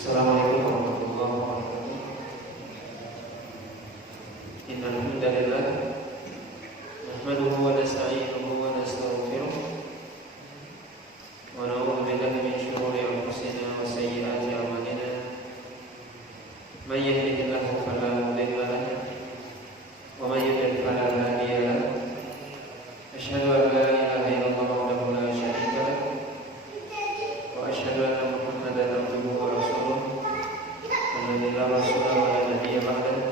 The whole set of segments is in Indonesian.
Assalamualaikum warahmatullahi wabarakatuh. Innal hamdalillah nahmaduhu wa nasta'inuhu wa nastaghfiruh wa na'udzu billahi min shururi anfusina wa sayyiati a'malina. May yahdihillahu fala mudilla lahu wa may yudlil fala hadiya lahu. Asyhadu an la ilaha illallah wahdahu la syarika lahu wa asyhadu anna Muhammadan abduhu wa rasuluh. La rasulullah wa la nabiyya ba'dahu.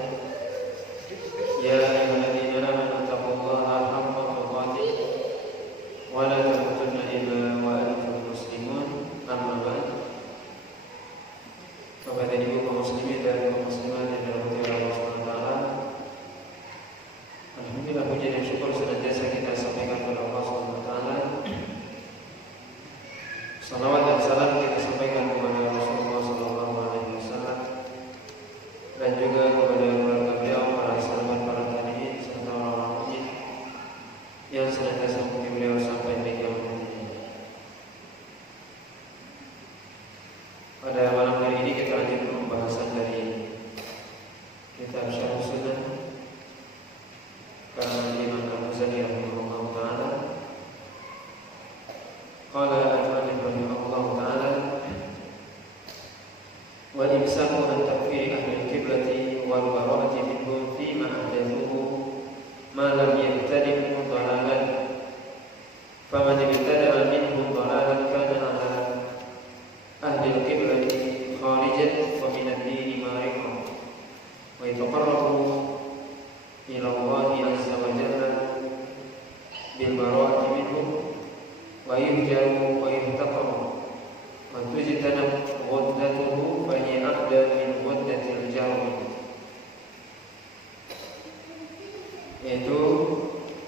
Ya ayyuhalladzina amanu taqullaha haqqa tuqatih wa la tamutunna illa wa antum muslimun. Amma ba'd. Bapak dan Ibu kaum muslimin dan kaum muslimat yang dirahmati Allah Subhanahu wa taala. Alhamdulillah, puji dan syukur senantiasa kita sampaikan kepada Allah Subhanahu wa taala. Salawat dan salam kita sampaikan kepada Rasulullah sallallahu alaihi wasallam dan juga kepada keluarga beliau, para sahabat, para tabi'in serta orang-orang mukmin yang senantiasa mengikuti beliau sampai di kiamat nanti. Pada malam hari ini kita lanjut pembahasan dari kitab Syarh Sunnah karangan Imam Al-Ghazali rahimahullah taala. Qala al-mu'allif rahimahullah taala wa imsaku an takfiri ahli al-qiblati wal bara'ati minhum fima ahdathuhu ma lam yabtadi'u dhalalan faman ibtada'a minhum dhalalan kana ala ahli al-qiblati kharijan wa min ad-dini mariqan wa yataqarrabu ila Allah azza wa jalla bil bara'ati minhum wa yuhjaru wa yuhtaqaru wa tujtanab waddatuhu fa hiya aqda min waddatil jarmi, yaitu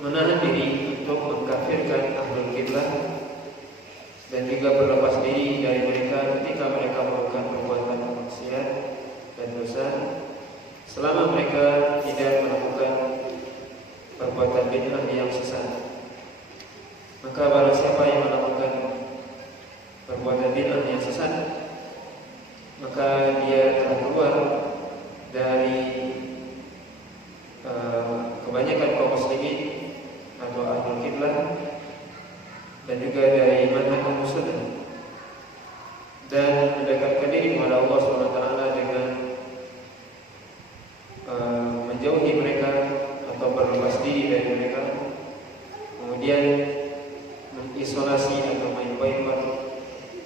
menahan diri untuk mengkafirkan ahlul qiblah dan juga berlepas diri dari mereka ketika mereka melakukan perbuatan maksiat dan dosa selama mereka tidak melakukan perbuatan bid'ah yang sesat. Maka barang siapa yang melakukan perbuatan bid'ah yang sesat, maka dia telah keluar dari kebanyakan kaum muslimin atau ahlul qiblah dan juga dari manhaj Ahlussunnah, dan mendekatkan diri kepada Allah SWT dengan menjauhi mereka atau berlepas diri dari mereka, kemudian mengisolasi atau memboikot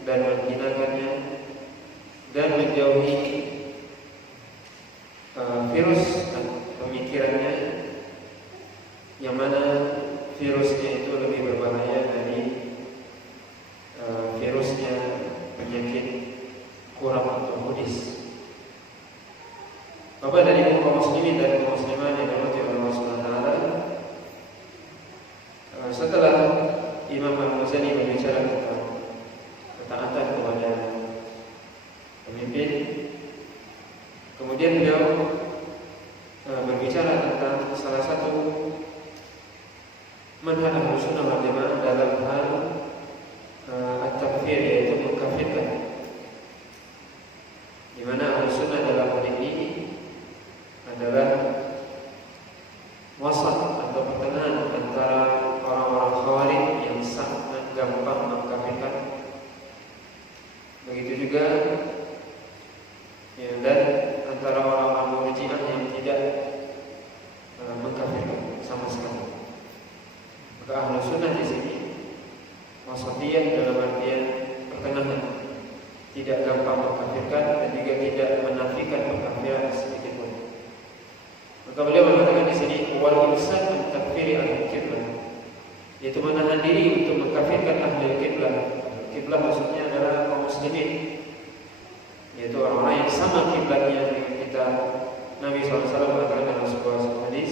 dan menghinakannya dan menjauhi virus pemikirannya, yang mana virusnya itu lebih berbahaya dari virusnya penyakit kurang atau hodis. Bapak dari kaum muslimin dan kaum muslimat yang dirahmati Allah Subhanahu wa taala, setelah Imam Al-Ghazali berbicara tentang ketaatan kepada pemimpin, kemudian beliau berbicara tentang salah satu manhaj Ahlussunnah wal Jamaah dalam hal at-takfir, yaitu mengkafirkan, di mana Ahlussunnah dalam hal ini adalah wasat atau pertengahan antara orang-orang Khawarij yang sangat gampang mengkafirkan, begitu juga dan antara orang-orang Murji'ah yang tidak mengkafirkan sama sekali. Maka Ahlussunnah di sini wasatiyah dalam artian pertengahan, tidak gampang mengkafirkan dan juga tidak menafikan pengkafiran sedikit pun. Maka beliau mengatakan di sini wal imsak an takfiri ahli qiblah, yaitu menahan diri untuk mengkafirkan ahli qiblah. Qiblah maksudnya adalah kaum muslimin, yaitu orang-orang yang sama kiblatnya dengan kita. Nabi SAW mengatakan dalam sebuah hadis,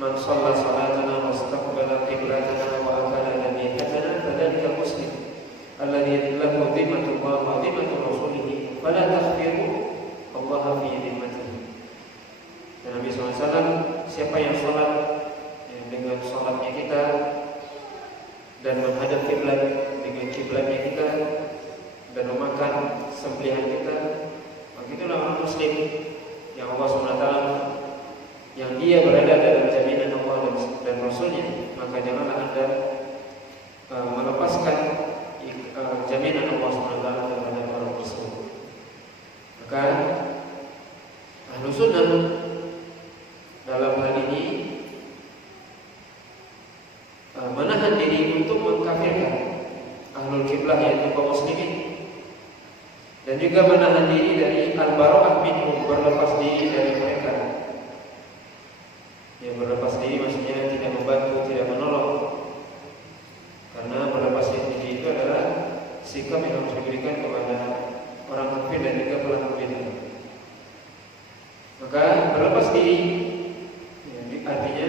man shalla salatana wastaqbala qiblatana wa akala dhabihatana fadzalika muslim alladhi lahu dhimmatullah wa dhimmatu rasulih fala takhfiru Allah fi dhimmatihi. Dan Nabi SAW, siapa yang salat dengan salatnya kita dan menghadap kiblat dengan kiblatnya kita dan memakan sembelihan kita, jaminan Allah SWT terhadap orang tersebut. Maka Ahlus Sunnah dalam hal ini menahan diri untuk mengkafirkan Ahlul Qiblah yaitu kaum muslimin, dan juga menahan diri dari al-bara'ah minhum, berlepas diri dari mereka. Yang berlepas diri maksudnya tidak membantu, tidak menolong. Karena berlepas diri itu adalah sikap yang harus diberikan kepada orang kafir dan juga pelaku bid'ah. Maka berlepas diri artinya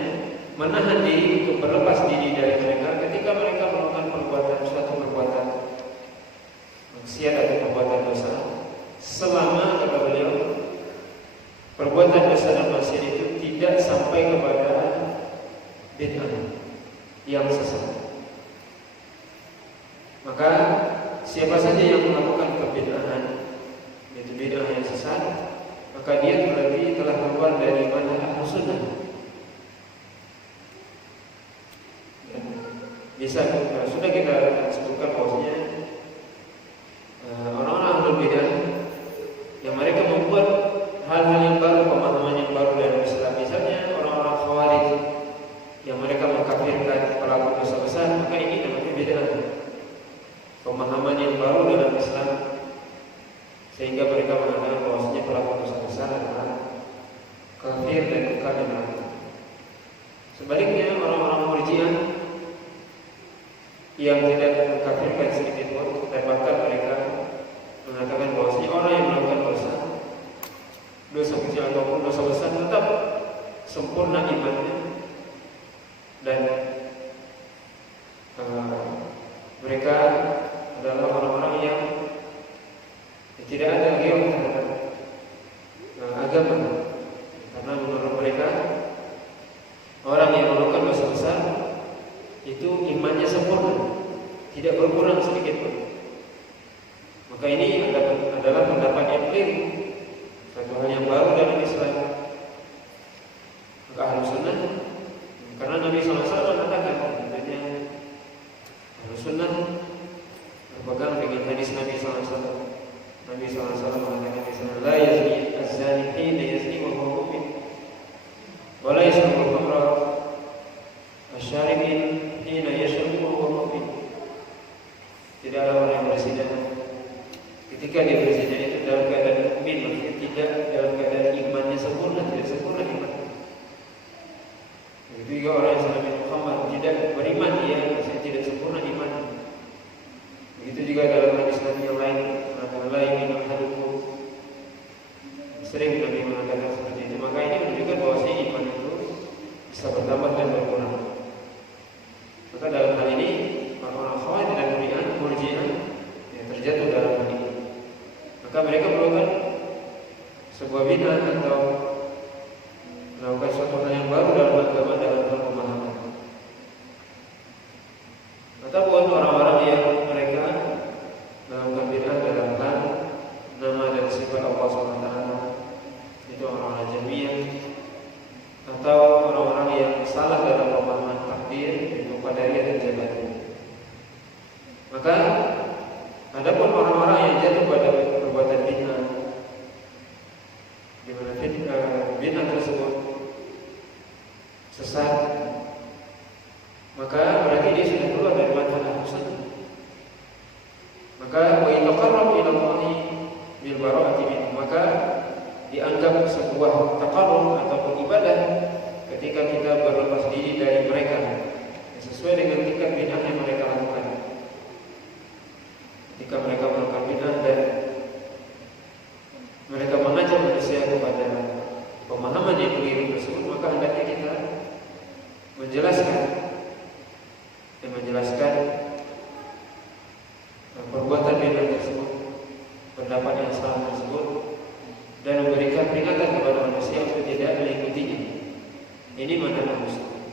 menahan diri untuk berlepas diri dari mereka ketika mereka melakukan suatu perbuatan maksiat atau perbuatan dosa, selama kata beliau perbuatan dosa dan maksiat itu tidak sampai kepada bid'ah yang sesat. Maka siapa saja yang melakukan kebid'ahan, yaitu bid'ah yang sesat, maka dia berarti telah keluar dari manhaj Ahlus Sunnah. Bisa sudah kita sebutkan bahwasanya orang-orang ahlul bidah yang mereka membuat hal-hal yang baru, pemahaman yang baru dalam Islam, misalnya orang-orang Khawarij yang mereka mengkafirkan pelaku dosa besar, maka ini namanya bid'ah, pemahaman yang baru dalam Islam, sehingga mereka mengatakan bahwasanya pelaku dosa besar adalah kafir dan kekal di neraka. Sebaliknya orang-orang Murji'ah yang tidak mengkafirkan sedikit pun, dan bahkan mereka mengatakan bahwasanya orang yang melakukan dosa kecil ataupun dosa besar tetap sempurna imannya, dan mereka adalah orang-orang yang tidak ada ghirah terhadap agama, karena menurut mereka orang yang melakukan dosa besar itu imannya sempurna, tidak berkurang sedikit pun. Maka ini adalah pendapat yang keliru, satu hal yang baru dalam Islam. Maka Ahlus Sunnah, karena Nabi SAW mengatakan, katanya Ahlus Sunnah berpegang dengan hadis Nabi SAW. Nabi SAW mengatakan di sana, la yazni az-zani hina yazni wa huwa mu'min, wa la yashrabu al-khamra asy-syaribin hina yashrabu wa huwa mu'min. Tidak ada orang yang berzina ketika dia berzina itu dalam keadaan mukmin, maksudnya tidak dalam keadaan imannya sempurna, tidak sempurna iman. Begitu juga orang yang sedang minum khamar tidak beriman, dia maksudnya tidak sempurna iman. Begitu juga dalam hadis Nabi yang lain, la yu'minu ahadukum, sering Nabi mengatakan seperti itu. Maka ini menunjukkan bahwasanya iman itu bisa bertambah dan berkurang. Maka dalam hal ini orang-orang Khawarij dan Murji'ah yang terjatuh dalam hal ini, maka mereka melakukan sebuah bid'ah atau melakukan suatu hal yang baru dalam agama, dalam hal pemahaman. Ataupun orang-orang yang mereka melakukan bid'ah dalam hal nama dan sifat Allah SWT, itu orang-orang Jahmiyah, atau orang-orang yang salah dalam pemahaman takdir, yaitu Qadariyah dan Jabariyah. Maka adapun orang-orang yang jatuh pada perbuatan bid'ah, di mana bid'ah tersebut sesat, maka berarti dia sudah keluar dari manhaj Ahlus Sunnah. Maka wa yataqarrabu ila Allah bil bara'ati minhu, maka dianggap sebuah taqarrub ataupun ibadah ketika kita berlepas diri dari mereka sesuai dengan tingkat bid'ah yang mereka lakukan. Ketika mereka melakukan bid'ah dan mereka mengajak manusia kepada pemahaman yang keliru tersebut, maka hendaknya kita menjelaskan perbuatan bid'ah tersebut, pendapat yang salah tersebut, dan memberikan peringatan kepada manusia untuk tidak mengikutinya. Ini manhaj Ahlus Sunnah.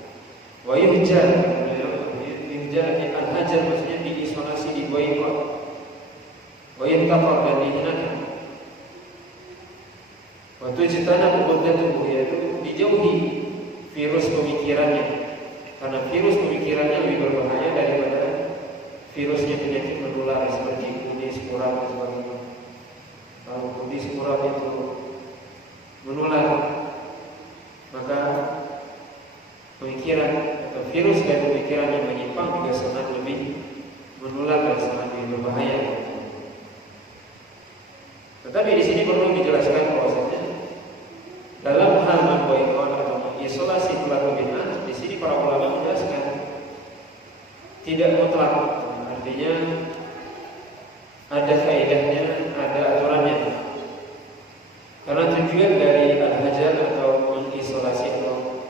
Wa yuhjar, al-hajar maksudnya diisolasi, diboikot. Wa yuntaqar, dan dihinakan. Wa tujtana muddatuhu, yaitu dijauhi virus pemikirannya, karena virus pemikirannya lebih berbahaya daripada virusnya penyakit menular seperti dan sebagainya. Kalau kondisi murad itu menular, maka pemikiran atau virus dari pemikiran yang menyimpang juga sangat lebih menular dan sangat lebih berbahaya. Tetapi di sini perlu dijelaskan bahwasanya dalam hal memboikot atau mengisolasi pelaku bid'ah, di sini para ulama menjelaskan tidak mutlak, artinya ada kaidahnya, ada aturannya. Karena tujuan dari al-hajar atau mengisolasi atau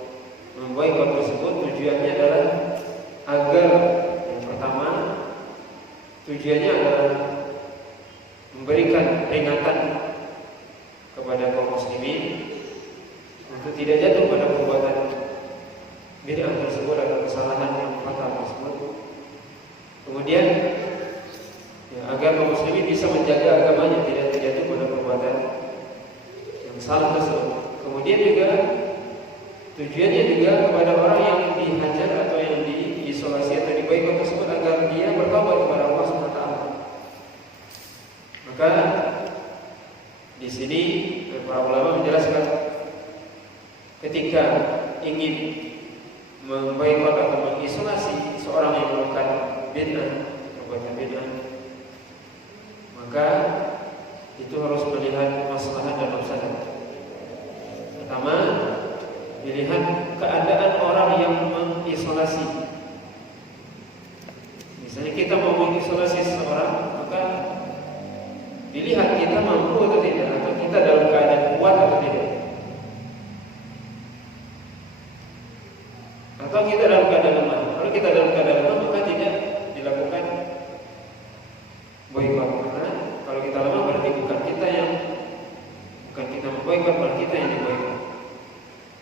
memboikot tersebut tujuannya adalah agar yang pertama tujuannya adalah memberikan peringatan kepada kaum muslimin untuk tidak jatuh pada perbuatan bid'ah tersebut atau kesalahan yang fatal tersebut. Kemudian agar kaum muslimin bisa menjaga agamanya, tidak terjatuh pada perbuatan yang salah tersebut. Kemudian juga tujuannya juga kepada orang yang dihajar atau yang diisolasi atau diboikot tersebut agar dia bertaubat kepada Allah SWT. Maka di sini para ulama menjelaskan ketika ingin memboikot atau mengisolasi seorang yang melakukan bid'ah, perbuatan bid'ah, maka itu harus melihat maslahat dan mafsadat. Pertama, dilihat keadaan orang yang mengisolasi. Misalnya kita mau mengisolasi seseorang, maka dilihat kita mampu atau tidak, atau kita dalam keadaan kuat atau tidak, atau kita dalam keadaan lemah. Kalau kita dalam keadaan lemah, maka tidak dilakukan boikot. Karena kalau kita lemah berarti bukan kita memboikot, malah kita yang diboikot.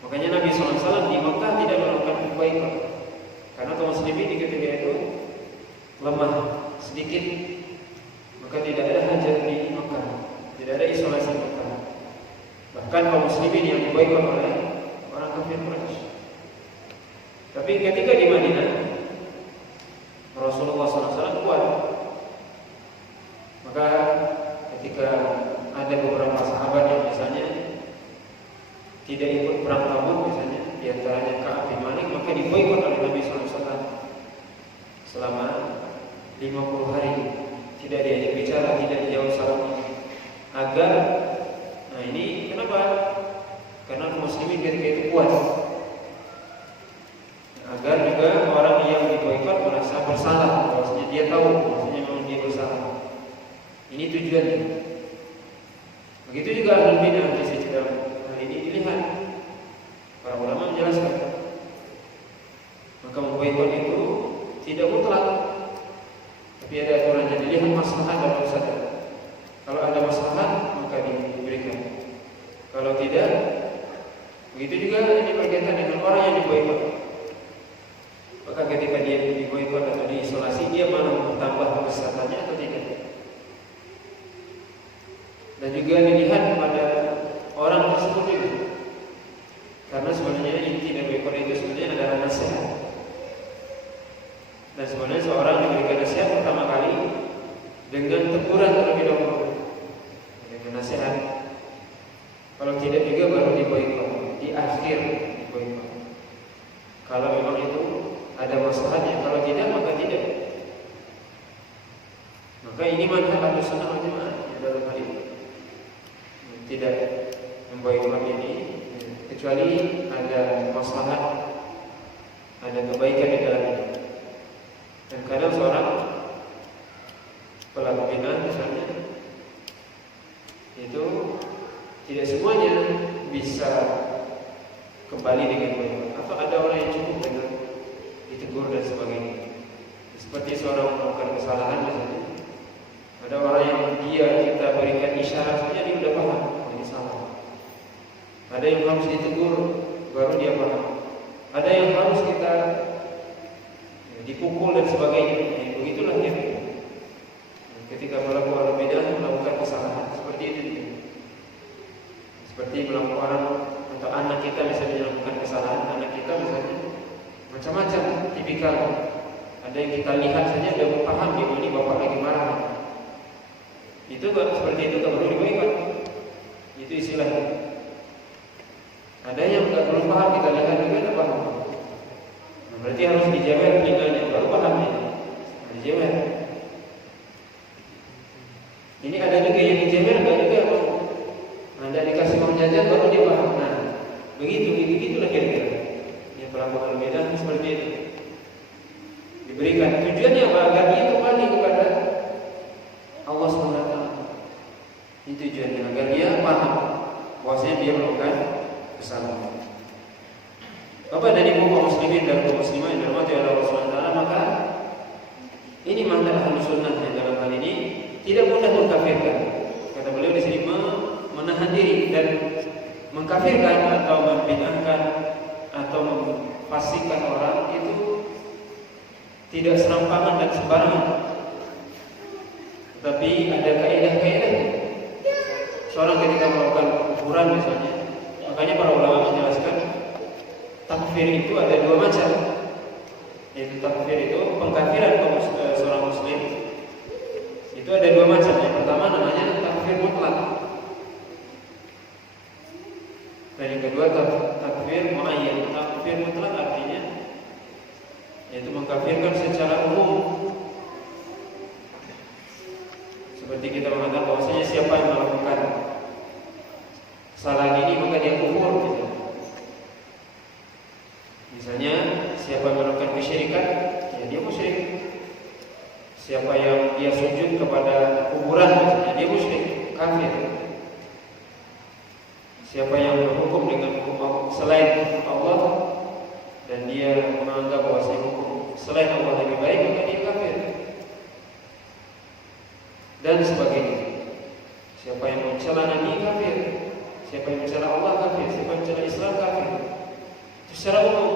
Makanya Nabi SAW di Mekah tidak melakukan boikot, karena kaum muslimin di ketika itu lemah sedikit, maka tidak ada hajat di Mekah, tidak ada isolasi Mekah. Bahkan kaum muslimin yang diboikot oleh orang kafir Quraisy. Tapi ketika di Madinah, Rasulullah SAW kuat. Maka ketika ada beberapa sahabat yang misalnya tidak ikut perang Tabuk, misalnya di antaranya Ka'ab bin Malik, maka diboikot oleh Nabi SAW selama 50 hari. Tidak diajak bicara, tidak dijauh salam, agar ini kenapa? Karena kaum muslimin ketika itu kuat, agar juga orang yang diboikot merasa bersalah, bahwasanya dia tahu bahwasanya memang dia bersalah. Ini tujuannya. Begitu juga ahlul bid'ah di sisi dalam hal ini dilihat. Para ulama menjelaskan, maka memboikot itu tidak mutlak, tapi ada aturannya, dilihat maslahat dan mafsadat. Kalau ada maslahat maka diberikan. Kalau tidak, begitu juga ini berkaitan dengan orang yang diboikot. Maka ketika dia diboikot atau diisolasi, dia malah bertambah kesesatannya atau tidak. Dan juga dilihat pada orang tersebut juga. Karena sebenarnya inti dari boikot itu sebenarnya adalah nasihat. Dan sebenarnya seorang diberikan nasihat pertama kali dengan teguran terlebih dahulu, dengan nasihat. Kalau tidak juga baru diboikot, di akhir diboikot. Kalau memang itu ada masalahnya, kalau tidak maka tidak. Maka ini manhaj Ahlussunnah wal Jamaah dalam hal ini. Tidak memboikot ini kecuali ada maslahat, ada kebaikan di dalamnya. Dan kadang seorang pelaku bid'ah misalnya itu tidak semuanya bisa kembali dengan baik, atau ada orang yang cukup dengan ditegur dan sebagainya. Seperti seorang melakukan kesalahan misalnya, ada orang yang kita berikan isyarat saja dia sudah paham ini salah. Ada yang harus ditegur baru dia paham. Ada yang harus kita dipukul dan sebagainya. Begitulah dia. Ketika melakukan bid'ah, melakukan kesalahan seperti itu. Seperti melakukan atau anak kita misalnya melakukan kesalahan, anak kita misalnya macam-macam tipikal. Ada yang kita lihat saja dia paham dia ini bapak lagi marah. Itu seperti itu tak perlu dibaikan. Itu istilahnya. Ada yang nggak perlu paham, kita lihat juga tak paham. Nah, berarti harus dijewer telinganya baru pahamnya. Dijewer. Ini ada juga yang dijewer, ada juga yang mau. Anda dikasih uang jajan baru dia paham. Nah, begitulah kira-kira. Ya pelaku al-bidah seperti itu. Diberikan tujuannya apa? Agar dia kembali kepada Allah SWT. Itu tujuannya, agar dia paham bahwasanya dia melakukan kesalahan. Bapak dan Ibu kaum muslimin dan kaum muslimah yang dirahmati oleh Allah SWT, maka ini manhaj Ahlus Sunnah yang dalam hal ini tidak mudah mengkafirkan. Kata beliau di sini menahan diri dan mengkafirkan atau membid'ahkan atau memfasikkan orang itu tidak serampangan dan sembarangan. Tetapi ada kaidah-kaidah. Seorang ketika melakukan kufuran misalnya, makanya para ulama menjelaskan takfir itu ada dua macam. Yaitu takfir itu pengkafiran seorang muslim. Itu ada dua macam. Yang pertama namanya takfir mutlak. Dan yang kedua takfir muayyan. Takfir mutlak artinya yaitu mengkafirkan secara umum. Seperti kita mengatakan bahwasanya siapa yang melakukan kesalahan ini maka dia kufur gitu. Misalnya siapa yang melakukan kesyirikan, ya dia musyrik. Siapa yang dia sujud kepada kuburan, misalnya dia musyrik, kafir. Siapa yang berhukum dengan hukum selain Allah dan dia menganggap bahwasanya hukum selain Allah lebih baik, maka dia kafir. Dan sebagainya. Siapa yang mencela Nabi kafir, siapa yang mencela Allah kafir, siapa yang mencela Islam kafir. Itu secara umum.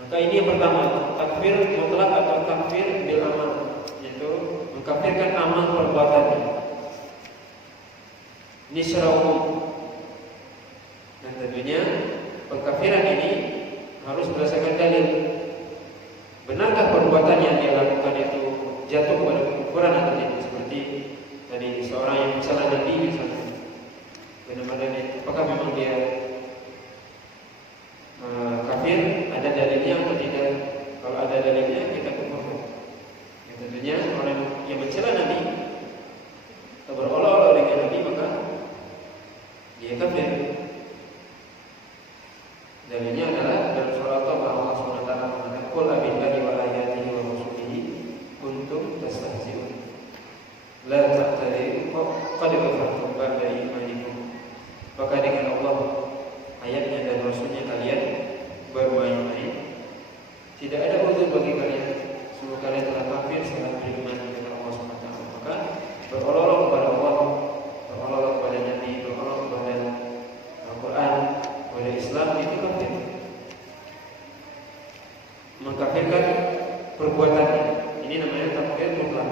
Maka ini yang pertama, takfir mutlak atau takfir bil amal, yaitu mengkafirkan amal perbuatannya. Ini secara umum. Dan tentunya pengkafiran ini harus berdasarkan dalil. Benarkah perbuatan yang dia lakukan itu jatuh pada kekufuran atau tidak? Seperti tadi seorang yang mencela Nabi misalnya, benar-benar apakah memang dia kafir? Ada dalilnya atau tidak? Kalau ada dalilnya kita kufur. Ya, tentunya orang yang mencela Nabi atau berolah-olah dengan Nabi maka dia kafir. Dalilnya adalah dalam surah Allah SWT mengatakan qul abillahi wa ayatihi wa rasulihi kuntum tastahzi'un la ta'tadiru qad kafartum ba'da imanikum. Maka dengan Allah, ayatnya dan rasulnya kalian baru main-main. Tidak ada uzur bagi kalian. Semua kalian telah kafir setelah beriman kepada Allah SWT. Maka berolah-olah kepada Allah, berolah-olah kepada Nabi, berolah kepada Al-Quran, kepada Islam, itu kafir. Mengkafirkan perbuatannya. Ini namanya takfir mutlak.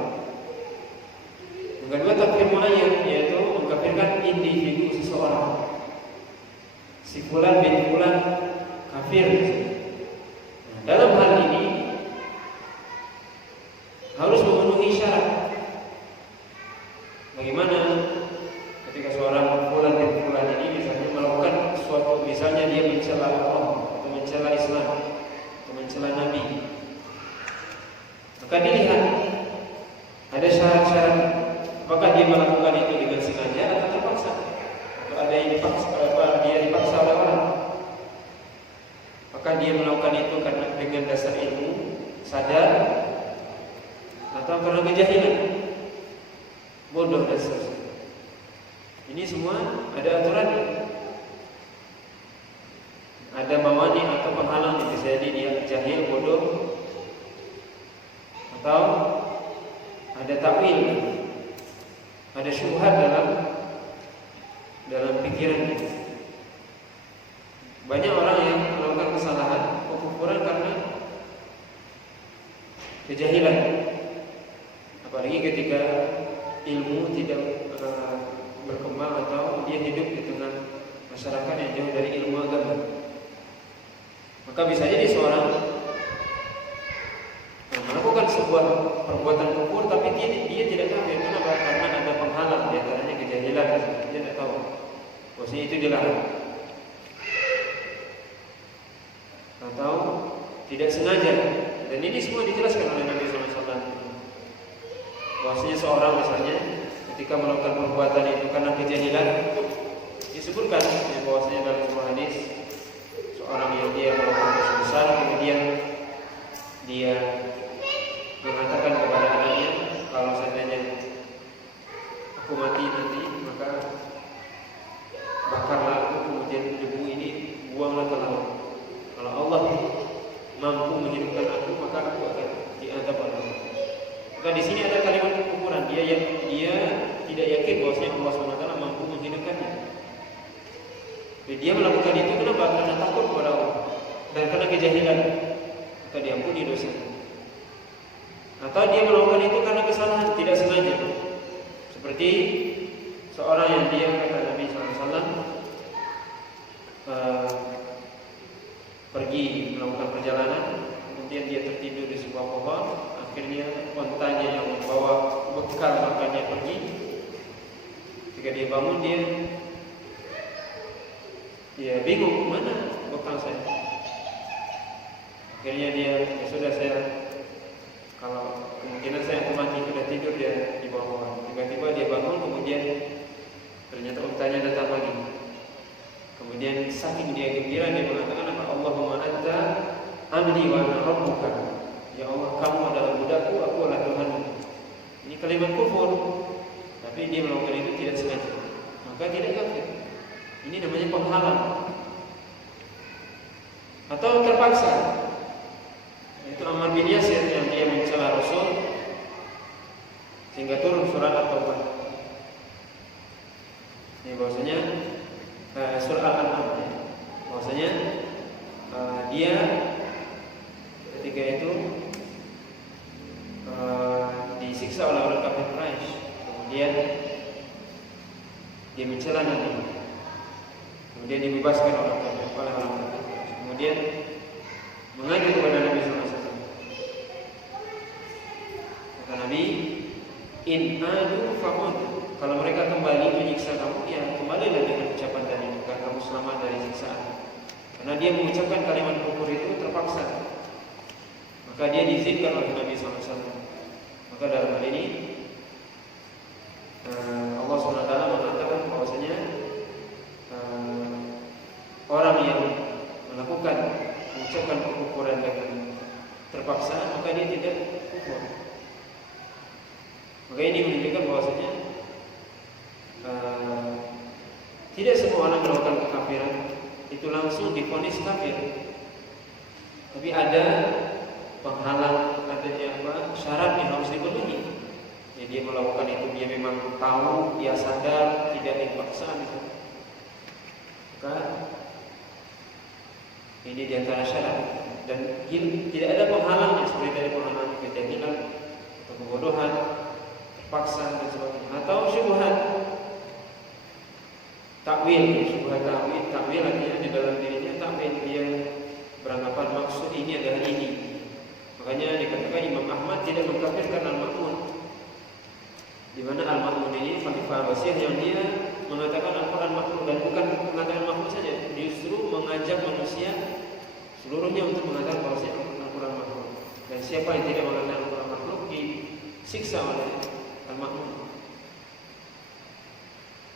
Yang kedua takfir muayyan, yaitu mengkafirkan individu seseorang. Si fulan bin fulan kafir. Nah, dalam hal ini harus memenuhi syarat. Bagaimana ketika seorang fulan bin fulan ini misalnya melakukan suatu, misalnya dia mencela Allah atau mencela Islam atau mencela Nabi, maka dilihat ada syarat-syarat. Apakah dia melakukan itu dengan sengaja atau terpaksa? Atau ada yang dipaksa, dia dipaksa oleh orang? Apakah dia melakukan itu karena dengan dasar ilmu, sadar, atau karena kejahilan, bodoh dan seterusnya? Ini semua ada aturannya. Ada mawani atau penghalang, bisa jadi dia jahil, bodoh, atau ada takwil, ada syubhat dalam pikirannya. Banyak orang yang melakukan kesalahan, kekufuran karena kejahilan. Apalagi ketika ilmu tidak berkembang atau dia hidup di tengah masyarakat yang jauh dari ilmu agama. Maka bisa jadi seorang melakukan sebuah perbuatan kufur tapi dia tidak kafir. Kenapa? itu dilarang. Atau tidak sengaja. Dan ini semua dijelaskan oleh Nabi SAW. Bahwasanya seorang misalnya ketika melakukan perbuatan itu karena kejahilan, disebutkan ya, bahwasanya dalam sebuah hadis seorang yang dia melakukan dosa besar, kemudian dia mengatakan kepada anaknya, kalau seandainya aku mati nanti, maka bakarlah aku, kemudian debu ini buanglah ke laut. Kalau Allah mampu menghidupkan aku, maka aku akan diazab oleh Allah. Maka di sini ada kalimat kekufuran. Dia tidak yakin bahwasanya Allah SWT mampu menghidupkannya. Jadi dia melakukan itu kenapa? Karena takut kepada Allah dan karena kejahilan, maka diampuni dosa. Atau dia melakukan itu karena kesalahan, tidak sengaja. Seperti seorang yang dia kata Nabi SAW pergi melakukan perjalanan, kemudian dia tertidur di sebuah pohon. Akhirnya ontanya yang membawa bekal makannya pergi. Ketika dia bangun, dia bingung, mana bekal saya. Akhirnya dia, ya sudah, saya kalau kemungkinan saya akan mati, sudah tidur dia di bawah pohon. Tiba-tiba dia bangun, kemudian ternyata ontanya datang lagi. Kemudian saking dia gembira, dia mengatakan apa? Allahumma anta abdi wa ana rabbuka. Ya Allah, kamu adalah budakku, aku adalah Tuhanmu. Ini kalimat kufur, tapi dia melakukan itu tidak sengaja, maka tidak kafir. Ini namanya penghalang atau terpaksa. Itu Ammar bin Yasir yang dia mencela Rasul sehingga turun surat At-Taubah. Ini bahwasanya surah Al-An'am, bahwasanya dia ketika itu disiksa oleh orang kafir Quraisy, kemudian dia mencela Nabi, kemudian dibebaskan oleh orang kafir, kemudian mengadu kepada Nabi SAW. Kata Nabi, in adu fa'ud, kalau mereka kembali menyiksa kamu, ya kembalilah dengan ucapan tadi, agar kamu selamat dari siksaan. Karena dia mengucapkan kalimat kufur itu terpaksa, maka dia diizinkan oleh Nabi SAW. Maka dalam hal ini Allah SWT mengatakan bahwasanya orang yang melakukan mengucapkan kekufuran dengan terpaksa, maka dia tidak kufur. Maka ini menunjukkan bahwasanya tidak semua orang melakukan kekafiran itu langsung divonis kafir, tapi ada penghalang, adanya syarat yang harus dipenuhi. Jadi dia melakukan itu, dia memang tahu, dia sadar, tidak dipaksa misalnya. Maka ini diantara syarat. Dan tidak ada penghalangnya seperti tadi, penghalang kejahilan atau kebodohan, terpaksa dan sebagainya, atau syubhat, takwil. Syubhat takwil artinya di dalam dirinya takwil, dia beranggapan maksud ini adalah ini. Makanya dikatakan Imam Ahmad tidak mengkafirkan Al-Ma'mun, di mana Al-Ma'mun ini Khalifah Abbasiyah yang dia mengatakan Al-Quran makhluk, dan bukan mengatakan makhluk saja, justru mengajak manusia seluruhnya untuk mengatakan bahwa Al-Quran makhluk. Dan siapa yang tidak mengatakan Al-Quran makhluk disiksa oleh Al-Ma'mun.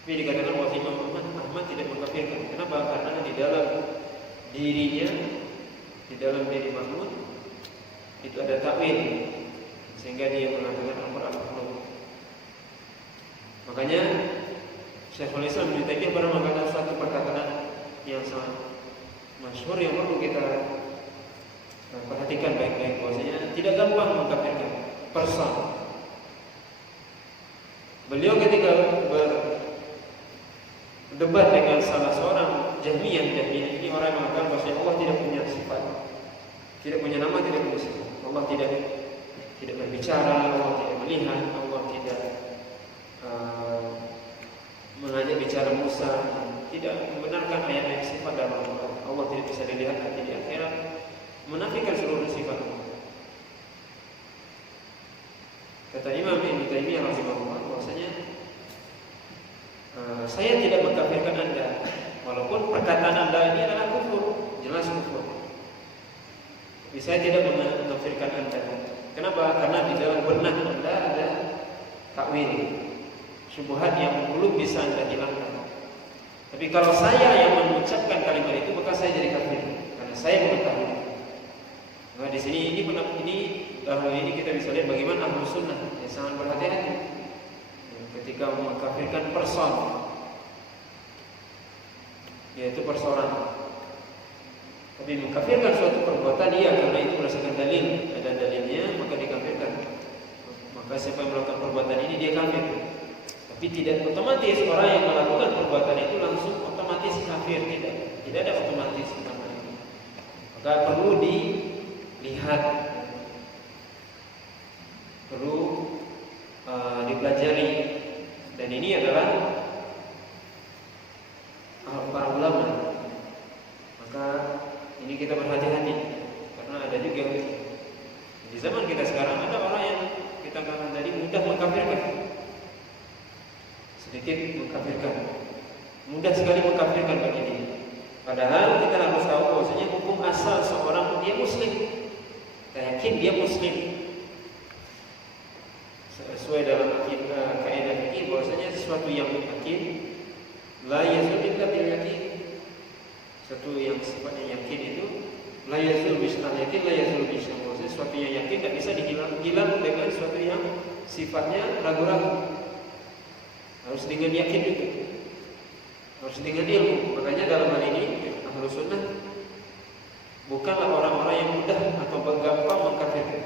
Tapi dikatakan bahwa Imam Ahmad tidak mengkafirkan. Kenapa? Karena di dalam dirinya, di dalam diri Ma'mun itu ada takwil, sehingga dia mengatakan Al-Quran makhluk. Makanya Syekhul Islam Ibnu Taimiyah pernah mengatakan suatu perkataan yang sangat masyhur yang perlu kita perhatikan baik-baik, bahwasanya tidak gampang mengkafirkan person. Beliau ketika berdebat dengan salah seorang Jahmiyah ini orang yang mengatakan bahwasanya Allah tidak punya sifat, tidak punya nama, tidak punya sifat. Allah tidak berbicara, Allah tidak melihat, Allah tidak mengajak bicara Musa, tidak membenarkan ayat-ayat sifat dalam Al-Quran. Allah tidak bisa dilihat nanti di akhirat, menafikan seluruh sifat Allah. Kata Imam Ibnu Taimiyah rahimahullah bahwasanya saya tidak mengkafirkan Anda, walaupun perkataan Anda ini adalah kufur, jelas kufur. Tapi saya tidak mengkafirkan Anda. Kenapa? Karena di dalam benak Anda ada takwil, syubhat yang belum bisa Anda hilangkan. Tapi kalau saya yang mengucapkan kalimat itu, maka saya jadi kafir karena saya mengetahui. Nah, di sini dalam hal ini kita bisa lihat bagaimana Ahlus Sunnah yang sangat berhati-hati ketika mengkafirkan person, yaitu perseorangan. Tapi mengkafirkan suatu perbuatan karena itu berdasarkan dalil, ada dalilnya maka dikafirkan. Maka siapa yang melakukan perbuatan ini dia kafir. Tapi tidak otomatis orang yang melakukan perbuatan itu langsung otomatis kafir, tidak ada otomatis pertama ini. Maka perlu dilihat, perlu dipelajari, dan ini adalah para ulama. Maka ini kita berhati-hati karena ada juga di zaman kita sekarang ada orang yang kita katakan tadi mudah mengkafirkan, sedikit mengkafirkan, mudah sekali mengkafirkan bagi dia. Padahal kita harus tahu bahwasanya hukum asal seorang dia muslim, kita yakin dia muslim sesuai dalam kaidah fikih bahwasanya sesuatu yang yakin la yazul illa bil yakin. Sesuatu yang sifatnya yakin itu la yazul bisyal yakin, la yazul bisyal. Maksudnya sesuatu yang yakin tidak bisa dihilang dengan sesuatu yang sifatnya ragu-ragu. Harus dengan yakin juga, harus dengan ilmu. Makanya dalam hal ini Ahlus Sunnah bukanlah orang-orang yang mudah atau gampang mengkafirkan.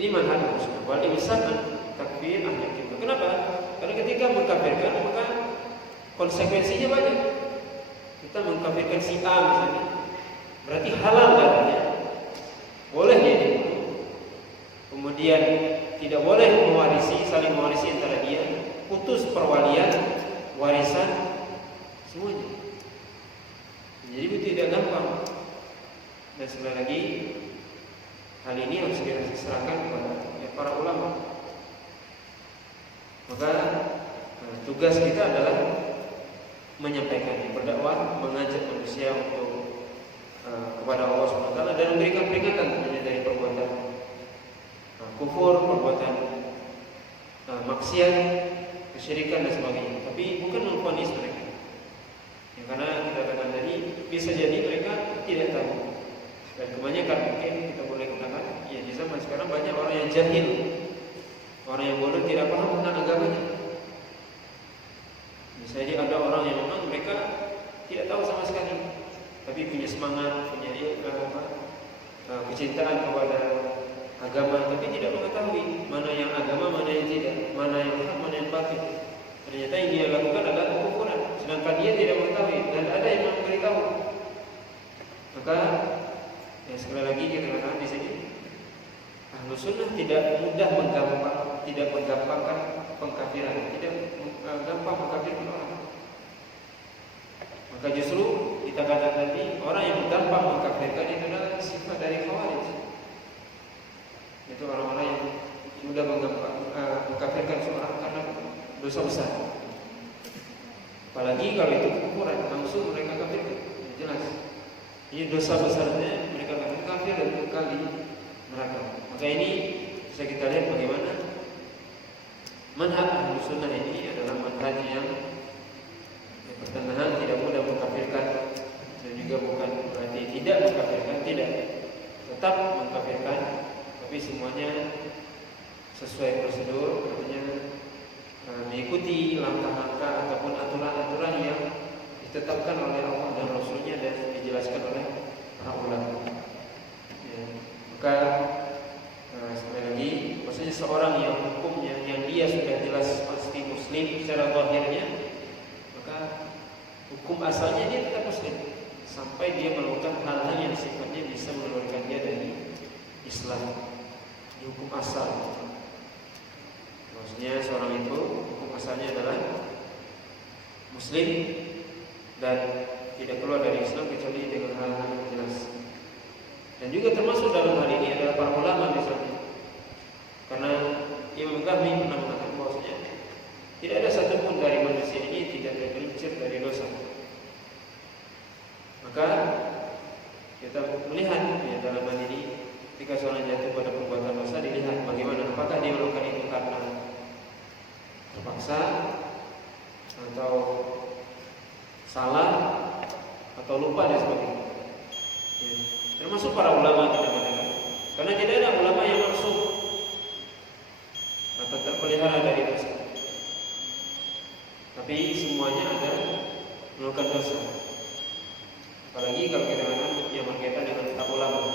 Ini manhaj Ahlus Sunnah. Wal imsakan takfir ahli kitab. Kenapa? Karena ketika mengkafirkan maka konsekuensinya banyak. Kita mengkafirkan si A misalnya, berarti halal darahnya, boleh dia dibunuh. Kemudian tidak boleh saling mewarisi antara dia, putus perwalian, warisan, semuanya. Jadi itu tidak gampang. Dan sekali lagi, hal ini harus kita serahkan kepada para ulama. Maka tugas kita adalah menyampaikan, berdakwah, mengajak manusia untuk kepada Allah SWT dan memberikan peringatan dari perbuatan kufur, perbuatan maksiat, kesyirikan dan sebagainya. Tapi bukan memvonis mereka. Karena kita katakan tadi bisa jadi mereka tidak tahu. Dan kebanyakan mungkin kita boleh katakan, ya di zaman sekarang banyak orang yang jahil, orang yang bodoh, tidak paham tentang agamanya. Misalnya ada orang yang memang mereka tidak tahu sama sekali, tapi punya semangat, punya kecintaan kepada agama, tapi tidak mengetahui mana yang agama, mana yang tidak, mana yang hak, mana yang batil. Ternyata yang dia lakukan adalah kekufuran, sedangkan dia tidak mengetahui dan ada yang memberitahu. Maka sekali lagi kita katakan di sini, Ahlus Sunnah tidak mudah tidak menggampangkan pengkafiran, tidak gampang mengkafirkan orang. Maka justru kita katakan tadi, orang yang gampang mengkafirkan itu adalah sifat dari Khawarij. Itu orang-orang yang mudah mengkafirkan seorang karena dosa besar. Apalagi kalau itu kekufuran, langsung mereka kafirkan. Jelas. Ini dosa besarnya mereka akan kafir dan kekal di neraka. Maka ini bisa kita lihat bagaimana manhaj Ahlus Sunnah ini adalah manhaj yang pertengahan, tidak mudah mengkafirkan dan juga bukan berarti tidak mengkafirkan, tidak, tetap mengkafirkan, tapi semuanya sesuai prosedur, artinya mengikuti langkah-langkah ataupun aturan-aturan yang ditetapkan oleh Allah dan Rasulnya dan dijelaskan oleh para ulama. Ya, maka sekali lagi, maksudnya seorang yang hukumnya yang dia sudah jelas pasti muslim secara zahirnya, maka hukum asalnya dia tetap muslim sampai dia melakukan hal-hal yang sifatnya bisa mengeluarkan dia dari Islam. Di hukum asal, maksudnya seorang itu hukum asalnya adalah muslim dan tidak keluar dari Islam kecuali dengan hal-hal yang jelas. Dan juga termasuk dalam hal ini adalah para ulama misalnya. Karena Imam Ghazali pernah mengatakan bahwasanya tidak ada satupun dari manusia ini tidak tergelincir dari dosa. Maka kita melihat ya, dalam hal ini ketika seorang jatuh pada perbuatan dosa dilihat bagaimana, apakah dia melakukan itu karena terpaksa atau salah atau lupa dan sebagainya. Ya. Termasuk para ulama kita katakan, karena tidak ada ulama yang langsung atau terpelihara dari dosa. Tapi semuanya ada melakukan dosa. Apalagi kalau kita yang berkaitan dengan para ulama.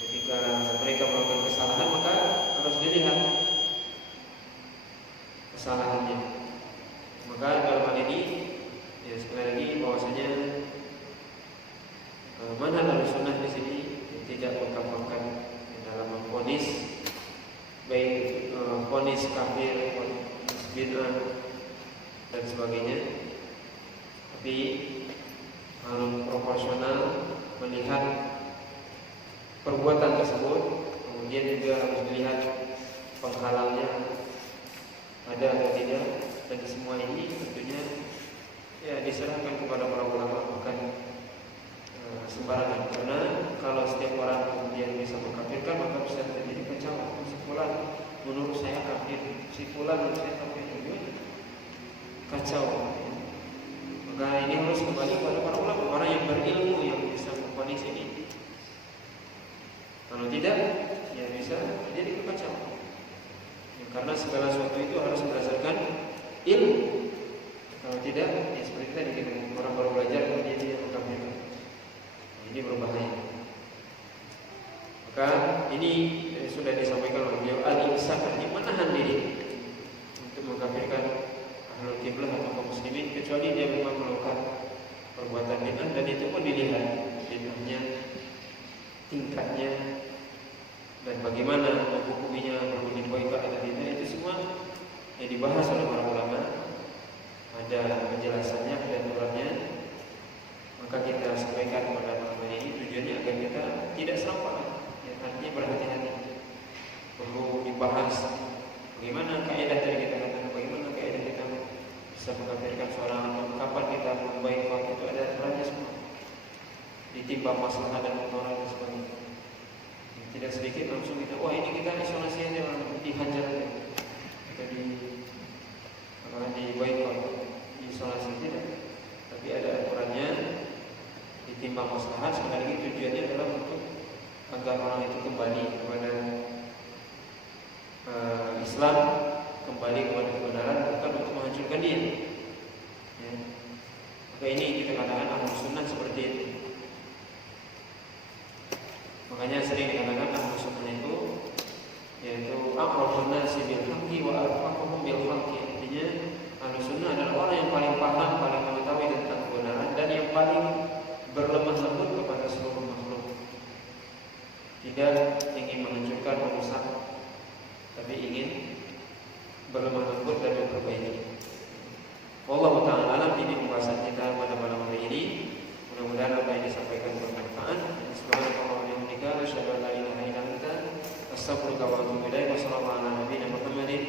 Ketika mereka melakukan kesalahan maka harus dilihat kesalahannya. Maka dalam hal ini ya sekali lagi bahwasanya manhaj Ahlussunnah di sini tidak mengkampanyekan dalam memvonis baik vonis kafir, vonis bid'ah dan sebagainya, tapi harus proporsional melihat perbuatan tersebut, kemudian juga harus melihat penghalangnya ada atau tidak, dan semua ini tentunya ya diserahkan kepada para ulama, bukan sembarangan. Karena kalau setiap orang kemudian bisa mengkafirkan maka bisa terjadi kacau. Si fulan menurut saya kafir, si fulan menurut saya kafir, kacau. Maka ini harus kembali kepada para ulama, orang yang berilmu yang bisa memvonis ini. Kalau tidak, ya bisa jadi kekacauan. Ya, karena segala sesuatu itu harus berdasarkan ilmu. Kalau tidak, ya seperti tadi kita orang baru belajar kemudian dia mengkafirkan. Ini berbahaya. Maka ini sudah disampaikan oleh beliau, al-imsak, artinya menahan diri untuk mengkafirkan ahlul qiblah atau kaum muslimin, kecuali dia memang melakukan perbuatan bid'ah, dan itu pun dilihat bid'ahnya, tingkatnya, dan bagaimana menghukuminya, berbunyi boikot atau tidak, itu semua yang dibahas oleh para ulama, ada penjelasannya dan aturannya. Maka kita sampaikan kepada teman-teman ini tujuannya agar kita tidak serampak, ya, artinya berhati-hati. Perlu dibahas bagaimana kaidah tadi kita katakan, bagaimana kaidah kita bisa mengkafirkan seorang, kapan kita memboikot, itu ada aturannya semua. Ditimbang masalah dan mudarat dan sebagainya. Tidak sedikit langsung kita, wah ini kita isolasi aja, dihajar aja, kita di boikot, isolasi, tidak. Tapi ada aturannya, ditimbang maslahat. Sekali lagi tujuannya adalah untuk agar orang itu kembali kepada Islam, kembali kepada kebenaran, bukan untuk menghancurkan dia. Ya. Maka ini kita katakan Ahlussunnah seperti itu. Makanya sering dikatakan Ahlussunnah itu yaitu aqrabun nasi bil haqqi wa arfaquhum bil haqqi. Artinya Ahlussunnah adalah orang yang paling paham, paling mengetahui tentang kebenaran, dan yang paling berlemah lembut kepada seluruh makhluk. Tidak ingin menghancurkan, merusak, tapi ingin berlemah lembut dan memperbaiki. Wallahu ta'ala alam. Ini pembahasan kita pada malam hari ini. Mudah-mudahan apa yang disampaikan bermanfaat. Subhanallah wa bihamdika, asyhadu an la ilaha illa anta, astaghfiruka wa atubu ilaik. Wassalamu ala nabiyina Muhammadin